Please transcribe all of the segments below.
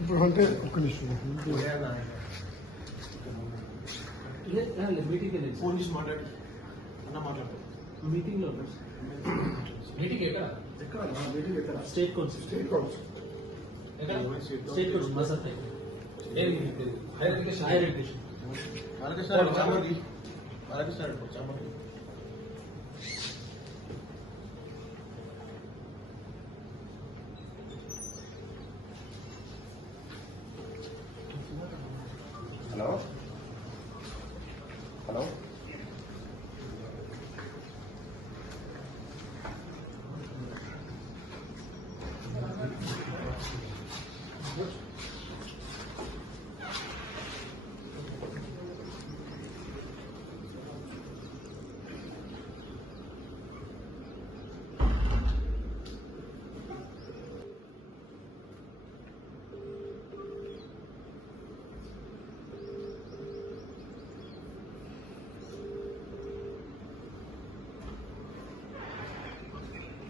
ఇప్పుడు అంటే ఒక్క నిమిషం మీటింగ్ ఫోన్ చేసి మాట్లాడు అన్న మాట్లాడు మీటింగ్ లో మీటింగ్ ఎక్కడ మీటింగ్ ఎక్కడ state council state council state council massage higher education hello hello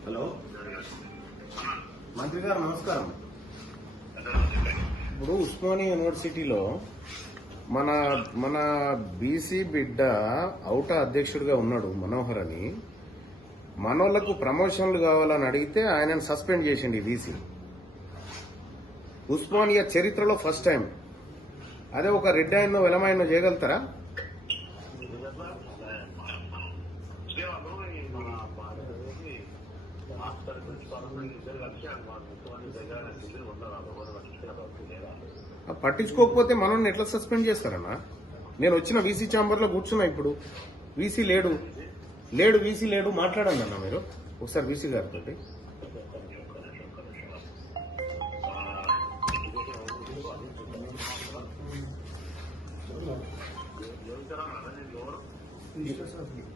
hello మంత్రి గారు నమస్కారం. ఇప్పుడు ఉస్మానియా యూనివర్సిటీలో మన మన బీసీ బిడ్డ ఔటా అధ్యక్షుడిగా ఉన్నాడు మనోహర్ అని. మనోళ్లకు ప్రమోషన్లు కావాలని అడిగితే ఆయనను సస్పెండ్ చేసింది బీసీ. ఉస్మానియా చరిత్రలో ఫస్ట్ టైం. అదే ఒక రెడ్ ఆయనో వెలమాయనో చేయగలుగుతారా? పట్టించుకోకపోతే మనల్ని ఎట్లా సస్పెండ్ చేస్తారన్నా? నేను వచ్చిన వీసీ ఛాంబర్ లో కూర్చున్నా. ఇప్పుడు వీసీ లేడు వీసీ లేడు మాట్లాడండి అన్న మీరు ఒకసారి వీసీ గారితో.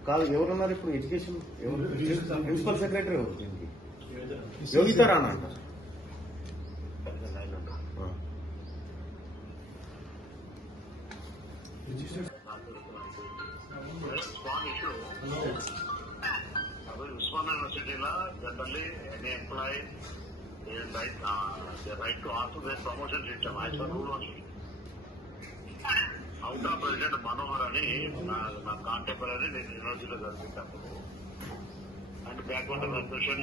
కాదు, ఎవరున్నారు ఇప్పుడు ఎడ్యుకేషన్? ప్రిన్సిపల్ సెక్రటరీ ఎవరు దీనికి? యోగితా రాణా అంట. Usman University generally any employee right to ask for their promotion system. I saw rule only. Out of President Manohar ani na contemporary university జరిపించారు. And backward question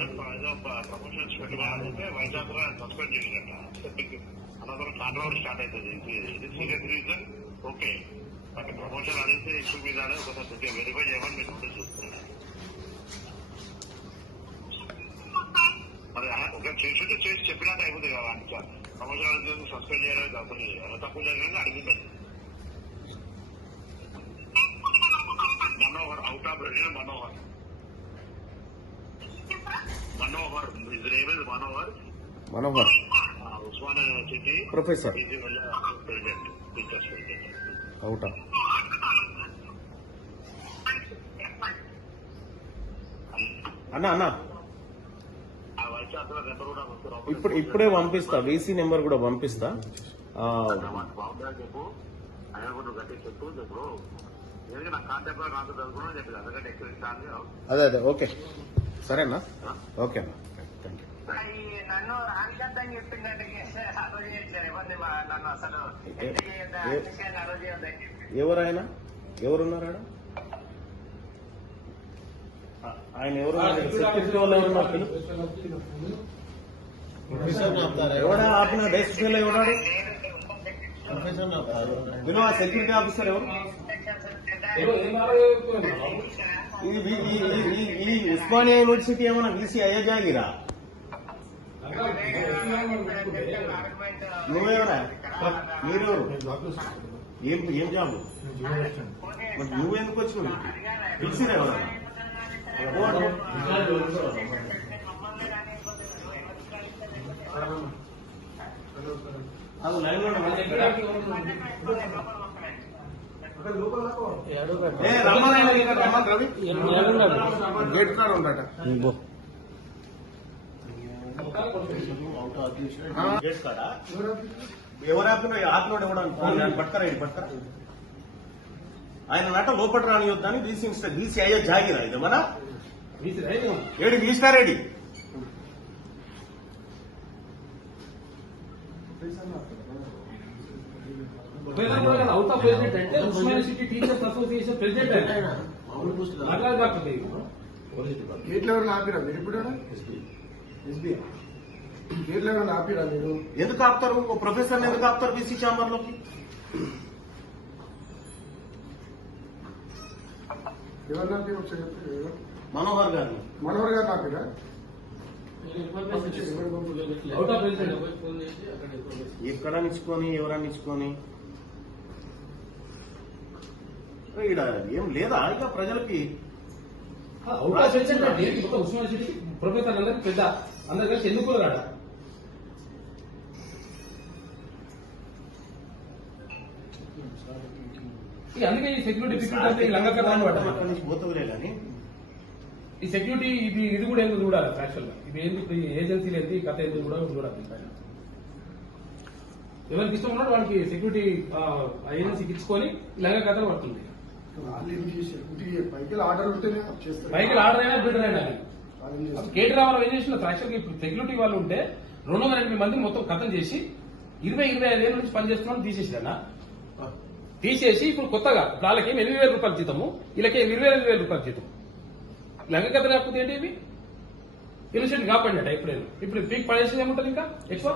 promotion పెట్టాలంటే Vizag suspend చేసినట్ట. another controversy start అవుతుంది. ఇది serious reason okay, but promotion అనేది issue మీదనే ఒకసారి verify చేయమని మీరు నోటీస్ చూస్తున్నారు. మరి ఒక చేసి చెప్పినట్టు అయిపోతుంది కదా. అంటే ప్రమోషన్ అనేది సస్పెండ్ చేయడానికి తప్పదు. ఎలా తప్పు జరిగిందని అడిగింది Manohar. Out of president Manohar his name is Manohar Osmania university professor president teachers president అవుటా. అన్నా ఇప్పుడే పంపిస్తా, వీసీ నెంబర్ కూడా పంపిస్తా. చెప్పు ఆయన కూడా గట్టి చెప్పు ఇప్పుడు నా కాంటాక్ట్ నాతో చదువుకున్నా చెప్పి అందుకంటే ఎక్కువ. అదే ఓకే సరేనా? ఓకే అన్న, థ్యాంక్ యూ. నన్ను రానికద్దని చెప్పిందంటే నన్ను అసలు ఎవరైనా ఎవరున్నారా? ఆయన ఎవరు? సెక్యూరిటీ వాళ్ళు ఎవరున్నారు? ఎవడా ఆపిన డెస్క్ ఎవడాడు? వినో ఆ సెక్యూరిటీ ఆఫీసర్ ఎవరు? ఈ ఉస్మానియా యూనివర్సిటీ ఏమన్నా వీసీ అయ్యా జాగిరా? నువ్వేవరా? మీరెవరు? ఏం జాబు? నువ్వెందుకు వచ్చినావు? పిలిచిరా ఎవరన్నా? అది లైన్ లో గేట్ కాడ ఉండట. గేట్ కాడ ఎవరు ఆపినోడు ఎవడు పట్టుకరా ఇది పట్టుకరా ఆయన నట లోపల రానియొద్దని బీసీ అయ్యే జాగిరా ఇది మన ఏడి వీసినారేడి అవుట్ ఆఫ్ ప్రెసిడెంట్ అంటే Osmania city teachers association president ఆయన అట్లా కాకపోతే గేట్లు ఎవరైనా ఆపిరా మీరు ఇప్పుడు ఎస్బీ గేట్లు ఎవరైనా ఆపిరా మీరు ఎందుకు ఆపుతారు ప్రొఫెసర్ ఎందుకు ఆపుతారు బీసీ ఛాంబర్ లోకి ఎవరిని ఆపి ఒకసారి చెప్పండి. మనోహర్ గారిని మనోహర్ గారిని ఆపిరా అవుట్ ఆఫ్ ప్రెసిడెంట్ ఎక్కడ నిచ్చుకొని ఎవరన్నా నిచ్చుకొని ఈడ ఏం లేదా ఇక ప్రజలకి అవుట్ ఆఫ్ ప్రెసిడెంట్ అంటే మొత్తం ఉస్మానియా సిటీ ప్రొఫెసర్ అందరికి పెద్ద అందరు కలిసి ఎందుకు రాడ అందుకే ఈ సెక్యూరిటీ అంటే లంగకరాన్ని పడ్డా పోతుందిలే కానీ ఈ సెక్యూరిటీ ఇది కూడా ఎందుకు చూడాలి యాక్చువల్ గా ఇది ఎందుకు ఏజెన్సీలు ఏంటి కథ ఎందుకు కూడా చూడాలి ఎవరికి ఇష్టం ఉన్నాడు వాళ్ళకి సెక్యూరిటీ ఏజెన్సీకి ఇచ్చుకొని ఇలాగ కథలు పడుతుంది పైకి ఆర్డర్ ఉంటేనే చేస్తారు బైక్ ఆర్డర్ అయినా బిల్డర్ అయినా కేటీ రామారావు ఏం చేసిన యాక్చువల్గా ఇప్పుడు సెక్యూరిటీ వాళ్ళు ఉంటే 280 మంది మొత్తం కథం చేసి 25 ఏళ్ళ నుంచి పనిచేస్తున్నాను తీసేసినా తీసేసి ఇప్పుడు కొత్తగా వాళ్ళకి 8,000 రూపాయలు జీతము వీళ్ళకి 25,000 రూపాయలు జీతం లంగ కథ లేకపోతే ఏంటి ఇవి ఇన్సెంట్ కాపాడినట్ట ఎప్పుడైనా ఇప్పుడు పీక్ పడేసి ఏముంటుంది ఇంకా ఎక్కువ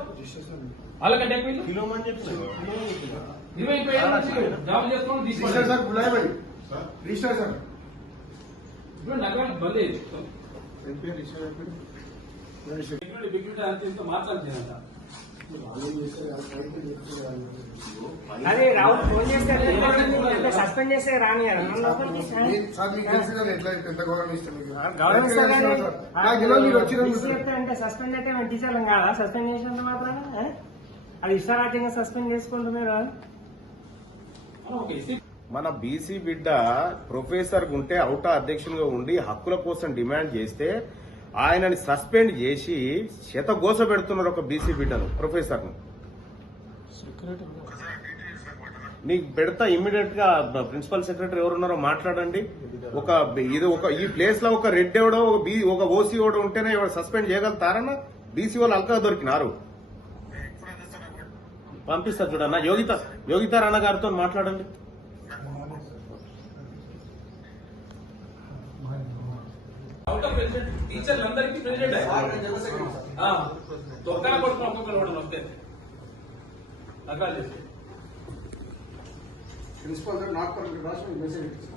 వాళ్ళకంటే ఎక్కువ ఇల్లు కిలోమని చెప్పిన 25 ఏళ్ళ నుంచి జాబ్ చేస్తున్నాం రిజిస్టర్ సార్ బులాయ్ భాయ్ రిజిస్టర్ సార్ ఇప్పుడు నగరాలు బంద్ అయ్యింది సెక్యూరిటీ అంత ఇంత మాట్లాడుతుందంట అదే రావు ఫోన్ చేస్తే సస్పెండ్ చేస్తే రాని సార్ మీకు తెలుసు కదా ఎట్లా ఎంత గౌరవం ఇస్తాను అంటే సస్పెండ్ అయితే మేము టీచర్లం కాదా సస్పెండ్ చేసినంత మాత్రం అది ఇష్టారాజ్యంగా సస్పెండ్ చేసుకుంటున్నారు. మన బీసీ బిడ్డ ప్రొఫెసర్ ఉంటే అవుటా అధ్యక్షునిగా ఉండి హక్కుల కోసం డిమాండ్ చేస్తే ఆయనని సస్పెండ్ చేసి శతగోస పెడుతున్నారు ఒక బీసీ బిడ్డను ప్రొఫెసర్ ను. నీకు పెడతా ఇమ్మీడియట్ గా ప్రిన్సిపల్ సెక్రటరీ ఎవరున్నారో మాట్లాడండి. ఈ ప్లేస్ లో ఒక రెడ్ ఎవడో ఒక ఓసీ ఓడో ఉంటేనే సస్పెండ్ చేయగలుగుతారన్న బీసీ వాళ్ళు అల్కా దొరికినారు. పంపిస్తారు చూడన్న యోగిత రాణ గారితో మాట్లాడండి. అవుట్ ఆఫ్ ప్రెసిడెంట్ టీచర్లందరికీ ప్రెసిడెంట్ తొక్కన కొడుకుని ఒక్కొక్కరు కూడా వస్తే రకాలు చేస్తే ప్రిన్సిపల్ సార్ నాకు రాష్ట్రం మెసేజ్ ఇస్తాను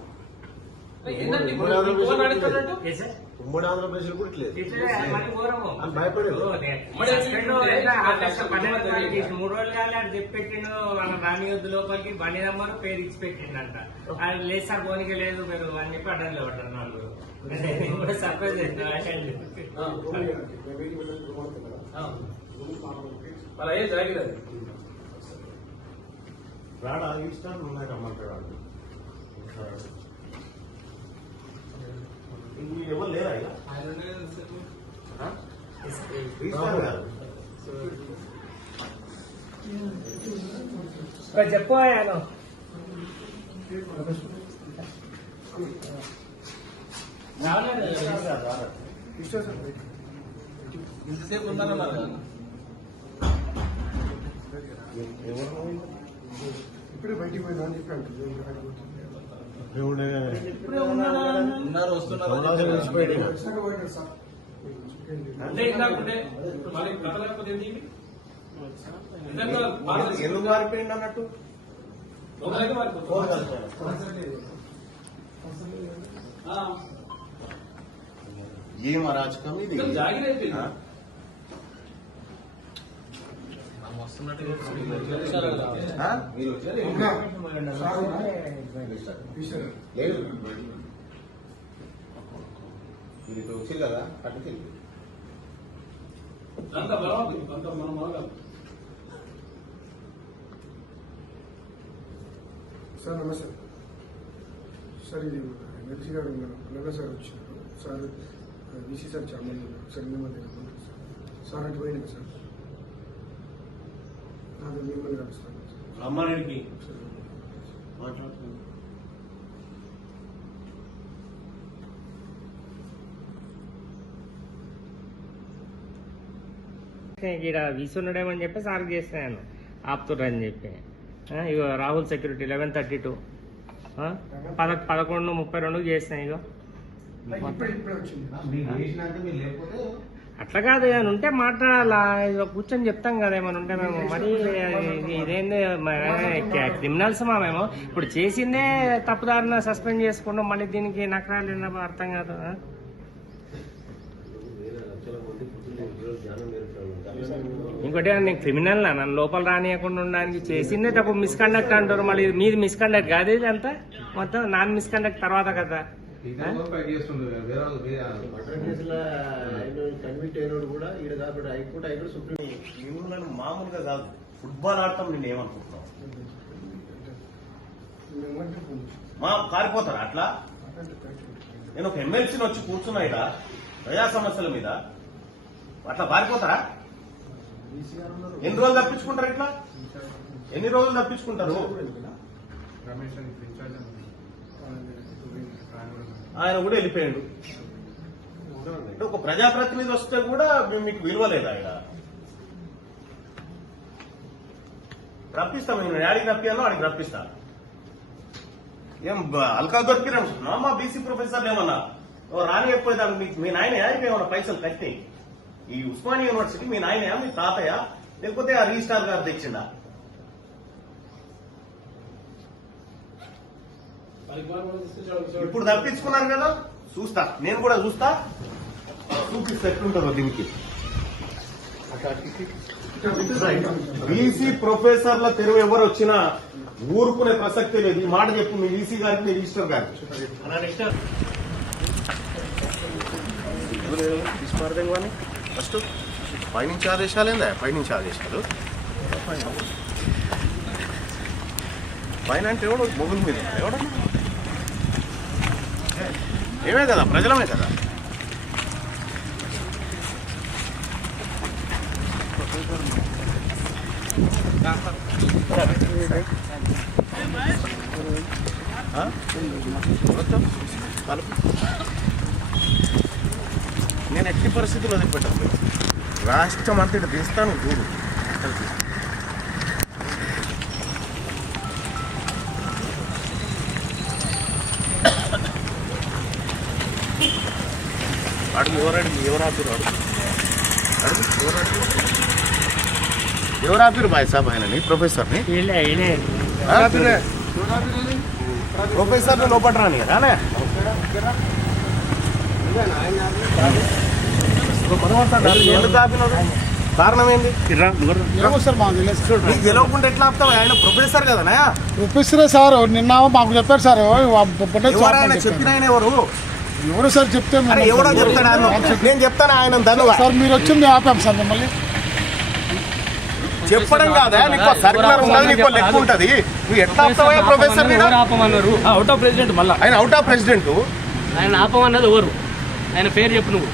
ఏంటంటే ఫోన్ అడుగుతున్నట్టు 3 ఆంధ్రప్రదేశ్ కూడా ఇట్లేదు భయపడి 3 రోజులు కాలే అది చెప్పెట్టిండు మన రాని వద్దు లోపలికి బండి నెంబర్ పేరు ఇచ్చి పెట్టిండంట. అది లేదు సార్ పోనీకి లేదు మీరు అని చెప్పి అడ్డంలో పడ్డారు వాళ్ళు కూడా సర్ప్రైజ్ అవుతుంది. అలా ఏం జరగలేదు. రాడా ఇష్టాలు ఉన్నాయి రమ్మంటాడు. ఎవరు లేరా చెప్పు ఇంతసేపు ఉన్నారన్నారు ఇప్పుడే బయటికి పోయినా అని చెప్పి అంటుంది. ఉన్నారు వస్తున్నారు అంటే ఇందాకుంటే ఇప్పుడు మళ్ళీ కథ లేకపోతే ఏంటి ఎందుకు మారిపోయింది అన్నట్టు ఏం అరాచకం ఇది. జాగిరైపోయింది లేదు మీరు ఇక్కడ వచ్చి కదా అటు తెలియదు. అంత బలం అంత మనం మొదలు సార్ నమస్తే సార్. ఇది ఎమ్మెల్సీ గారు ఉన్నారు సార్ వచ్చినారు సార్. బీసీ సార్ చాలా మంది సార్ ఇన్ని మంది సార్ అటు పోయినా సార్ అది మిమ్మల్ని కలుస్తాను. రమ్మారెడ్డికి మాట్లాడుతున్నాను. ఇక్కడ వీసున్నాడేమని చెప్పి సార్ చేసినాను ఆపుతుర్రని చెప్పి ఇగో రాహుల్ సెక్యూరిటీ 11:32 11:32 చేసినా ఇగో ఇప్పుడే వచ్చింది. అట్లా కాదు ఏమైనా ఉంటే మాట్లాడాలా ఇక కూర్చొని చెప్తాం కదా ఏమైనా ఉంటే మేము మరి ఇదేంది క్రిమినల్స్ మేము ఇప్పుడు చేసిందే తప్పుదారిన సస్పెండ్ చేసుకుంటాం మళ్ళీ దీనికి నకరాలు ఏందో అర్థం కాదు. ఇంకోటి నేను క్రిమినల్ నన్ను లోపల రానియకుండా ఉండడానికి చేసిందే తప్పు మిస్కండక్ట్ అంటారు మళ్ళీ మీది మిస్కండక్ట్ కాదు ఇది అంతా మొత్తం నాన్ మిస్కండక్ట్ తర్వాత కదా. మిమ్మల్ని మామూలుగా కాదు ఫుట్బాల్ ఆడటం నేను ఏమనుకుంటున్నావు మా కారిపోతారా అట్లా? నేను ఒక ఎమ్మెల్సీని వచ్చి కూర్చున్నా ఇక్కడ ప్రజా సమస్యల మీద అట్లా పారిపోతారా? ఎన్ని రోజులు తప్పించుకుంటారు ఇట్లా? ఎన్ని రోజులు తప్పించుకుంటారు? ఆయన కూడా వెళ్ళిపోయాడు. అంటే ఒక ప్రజాప్రతినిధి వస్తే కూడా మీకు విలువ లేదా? ఆయన రప్పిస్తాం, మేము యాడికి రప్పియాలో ఆడికి రప్పిస్తా. ఏం అల్కా దొరికినా మా బీసీ ప్రొఫెసర్లు ఏమన్నా రాని ఎప్పుడైతే మీ నాయన యాడికి ఏమన్నా పైసలు కట్టి ఈ ఉస్మానియా యూనివర్సిటీ మీ నాయన మీ తాతయ్య లేకపోతే ఆ రిజిస్ట్రార్ గారు తెచ్చిందా? ఇప్పుడు తప్పించుకున్నారు కదా, చూస్తా నేను కూడా చూస్తా, చూపిస్తే ఎట్లుంటుందో దీనికి. బీసీ ప్రొఫెసర్ల తెరువు ఎవరు వచ్చినా ఊరుకునే ప్రసక్తే లేదు. ఈ మాట చెప్పు మీ ఈసీ గారికి, మీ రిజిస్టర్ గారికి. తీసుకుని ఫస్ట్ పైనుంచి ఆదేశాలు ఏందా? పైనుంచి ఆదేశాలు పైన అంటే ఎవడు మొగుల మీద ఎవడన్నా ఏమే కదా, ప్రజలమే కదా. నేను ఎట్టి పరిస్థితుల్లో వదిలిపెట్టాను. రాష్ట్రం అంతటి తీస్తాను చూడు. అడుగు ఎవరు ఆపిరు ఎవరు ఆపిరు బాయ్ సాబ్ ఆయనని ప్రొఫెసర్ని ప్రొఫెసర్ని లోపల రాని రానే ఎందుకు ఆపినారు? కారణం ఏంటి? నీకు గెలవకుండా ఎట్లా ఆపుతావు? ఆయన ప్రొఫెసర్ కదనా? ప్రొఫెసరే సార్. నిన్న మాకు చెప్పారు సార్. ఆయన చెప్పిన ఆయన ఎవరు? ఎవరు సార్ చెప్తే ఎవడో చెప్తాడు. నేను చెప్తాను ఆయన ధనువా సార్. మీరు వచ్చి మేము ఆపాం సార్ మిమ్మల్ని. చెప్పడం కాదా? నీకు సర్కులర్ ఉండదు, నీకు లెక్క ఉంటది. నువ్వు ఎట్లా ఆపుతావా ప్రొఫెసర్? ఆపమన్నారు అవుట్ ఆఫ్ ప్రెసిడెంట్. మళ్ళీ ఆయన అవుట్ ఆఫ్ ప్రెసిడెంట్. ఆయన ఆపమన్నది ఎవరు? ఆయన పేరు చెప్పు నువ్వు.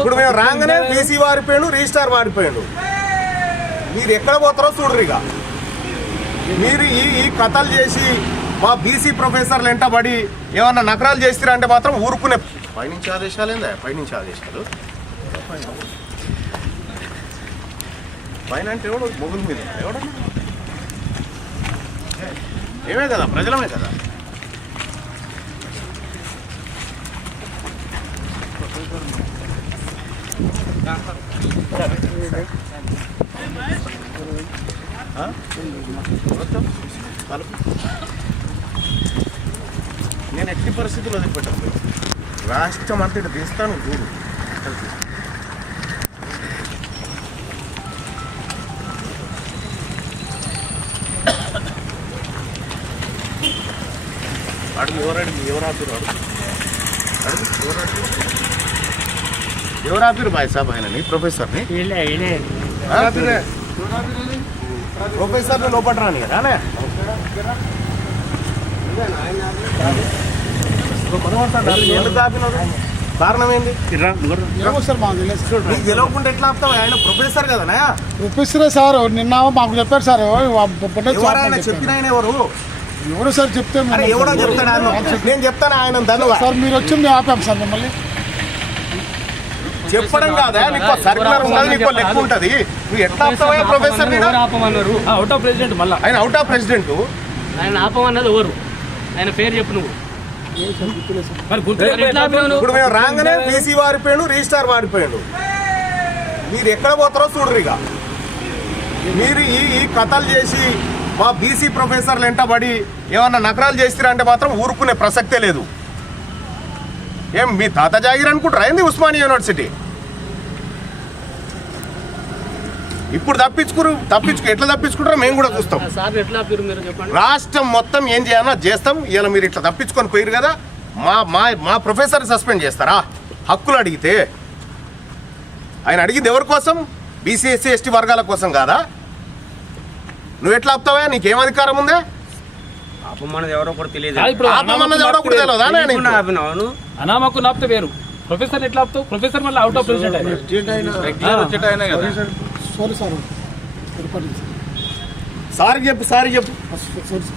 ఇప్పుడు మేము రాగానే బీసీ వారిపోయాడు, రిజిస్టార్ వారిపోయాడు. మీరు ఎక్కడ పోతారో చూడరు. ఇక మీరు ఈ కథలు చేసి మా బీసీ ప్రొఫెసర్లు వెంటబడి ఏమన్నా నకరాలు చేస్తారా అంటే మాత్రం ఊరుకునే. పైనుంచి ఆదేశాలు ఏందా? పైనుంచి ఆదేశాలు పైన అంటే ఎవడు మొగుల మీద ఎవడన్నా ఏమే కదా, ప్రజలమే కదా. నేను ఎట్టి పరిస్థితుల్లో వదిలిపెట్టాను. రాష్ట్రం అంతటి తీస్తాను చూడు. అడుగు ఎవరు ఆపిరు ఎవరు ఆపిరు బాయ్ సాబ్ ఆయనని ప్రొఫెసర్ని ప్రొఫెసర్ని లోపల రాని రానే ఎందుకు ఆపినారు? కారణం ఏంది? ఏమో సార్ మాకు తెలియదు సార్. నీకు తెలియకుండా ఎట్లా ఆపుతావు? ఆయన ప్రొఫెసర్ కదనా? ప్రొఫెసరే సార్ నిన్న మాకు చెప్పారు సార్ ఎవరైనా చెప్పిన ఆయన ఎవరు? ఎవరు సార్ చెప్తే మేము అరే ఎవడో చెప్తాడు ఆయన. నేను చెప్తాను ఆయన ధన్యవాదాలు. సార్ మీరు వచ్చి మేము ఆపాం సార్ మిమ్మల్ని. చెప్పడం కాదా? నీకు సర్కులర్ ఉంటుంది, నీకు లెక్క ఉంటుంది. నువ్వు ఎట్లా ఆపుతావా ప్రొఫెసర్? ఎవరు ఆపమన్నారు? అవుట్ ఆఫ్ ప్రెసిడెంట్ మళ్ళా ఆయన అవుట్ ఆఫ్ ప్రెసిడెంట్. ఆయన ఆపమన్నది ఎవరు? ఆయన పేరు చెప్పు నువ్వు. మరి ఎట్లా ఆపినావు నువ్వు? ఇప్పుడు మేము రాగానే బీసీ వారిపోయాడు, రిజిస్టార్ వారిపోయాడు. మీరు ఎక్కడ పోతారో చూడరు. ఇక మీరు ఈ కథలు చేసి మా బీసీ ప్రొఫెసర్లు వెంటబడి ఏమన్నా నకరాలు చేస్తారంటే మాత్రం ఊరుకునే ప్రసక్తే లేదు. ఏం మీ తాత జాగిర్ అనుకుంటారా ఏంది ఉస్మానియా యూనివర్సిటీ? ఇప్పుడు ఎట్లా తప్పించుకుంటారో మేము కూడా చూస్తాం. సార్ ఎట్లా ఆపిరు మీరు చెప్పండి. రాష్ట్రం మొత్తం ఏం చేయాలో చేస్తాం. ఇలా మీరు ఇట్లా తప్పించుకొని పోయారు కదా, మా ప్రొఫెసర్ సస్పెండ్ చేస్తారా? హక్కులు అడిగితే ఆయన అడిగింది ఎవరి కోసం? బీసీ ఎస్సీ ఎస్టీ వర్గాల కోసం కాదా? నువ్వు ఎట్లా ఆపుతావా? నీకేం అధికారం ఉందే? ఆపమన్నది ఎవరో కూడా తెలియదు. ఆపమన్నది ఎవరో కూడా తెలియదా? ఆపినావు అనామకు నాపితే వేరు, ప్రొఫెసర్ ఎట్లా ఆపుతావు? ప్రొఫెసర్ మళ్ళీ అవుట్ ఆఫ్ ప్రెసిడెంట్ ఆయన. సారీ సార్ పొరపాటు సార్. సారీ చెప్పు. Sorry sir.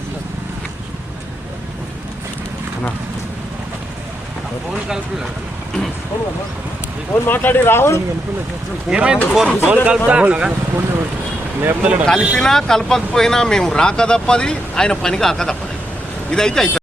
ఫోన్ మాట్లాడి రాహుల్ ఏమైంది? ఫోన్ కలిపినా కలపకపోయినా మేము రాక తప్పది, ఆయన పని కాక తప్పది. ఇదైతే